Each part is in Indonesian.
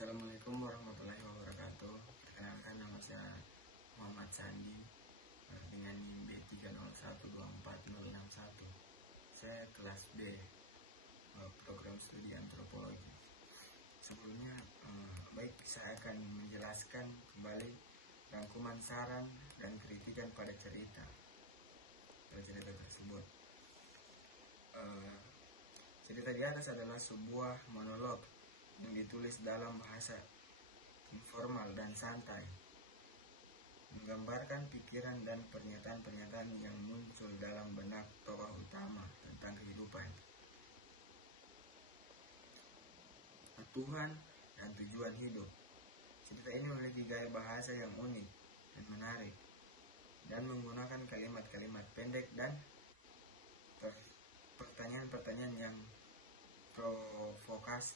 Assalamualaikum warahmatullahi wabarakatuh. Perkenalkan, nama saya Muhammad Sandi dengan NIM B30124061. Saya kelas B, program studi antropologi. Sebelumnya, saya akan menjelaskan kembali rangkuman saran dan kritikan pada cerita tersebut. Cerita di atas adalah sebuah monolog yang ditulis dalam bahasa informal dan santai, menggambarkan pikiran dan pernyataan-pernyataan yang muncul dalam benak tokoh utama tentang kehidupan, Tuhan, dan tujuan hidup. Cerita ini memiliki gaya bahasa yang unik dan menarik, dan menggunakan kalimat-kalimat pendek dan pertanyaan-pertanyaan yang provokatif.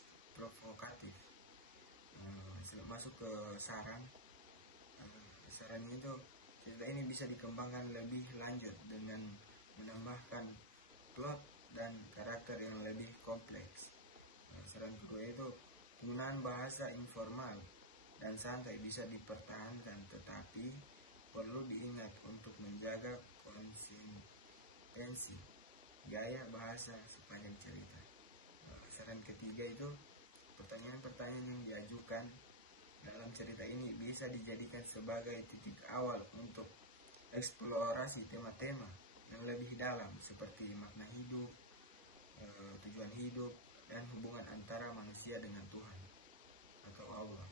Masuk ke saran. Sarannya itu, cerita ini bisa dikembangkan lebih lanjut dengan menambahkan plot dan karakter yang lebih kompleks. Saran kedua itu, penggunaan bahasa informal dan santai bisa dipertahankan, tetapi perlu diingat untuk menjaga konsistensi gaya bahasa sepanjang cerita. Saran ketiga itu, pertanyaan-pertanyaan yang diajukan dalam cerita ini bisa dijadikan sebagai titik awal untuk eksplorasi tema-tema yang lebih dalam seperti makna hidup, tujuan hidup, dan hubungan antara manusia dengan Tuhan atau Allah.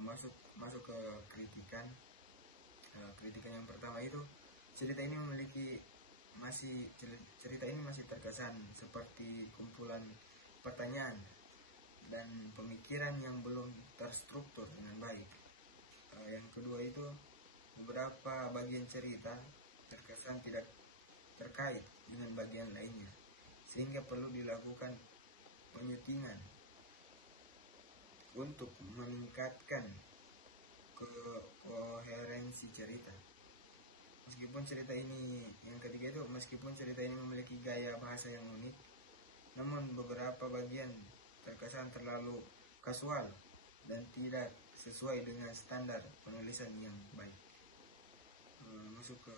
Masuk ke kritikan. Kritikan yang pertama itu, cerita ini masih terkesan seperti kumpulan pertanyaan dan pemikiran yang belum terstruktur dengan baik. Yang kedua itu, beberapa bagian cerita terkesan tidak terkait dengan bagian lainnya, sehingga perlu dilakukan penyutingan untuk meningkatkan koherensi cerita. Meskipun cerita ini memiliki gaya bahasa yang unik, namun beberapa bagian terkesan terlalu kasual dan tidak sesuai dengan standar penulisan yang baik. Masuk ke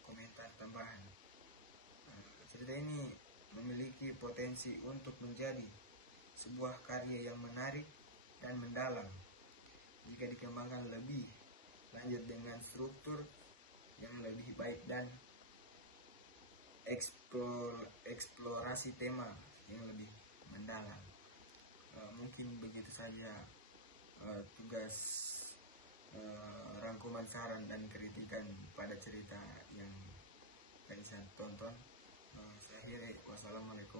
komentar tambahan. Cerita ini memiliki potensi untuk menjadi sebuah karya yang menarik dan mendalam jika dikembangkan lebih lanjut dengan struktur yang lebih baik dan eksplorasi tema yang lebih mendalam. Mungkin begitu saja tugas rangkuman saran dan kritikan pada cerita yang tadi saya tonton. Saya akhiri, wassalamualaikum.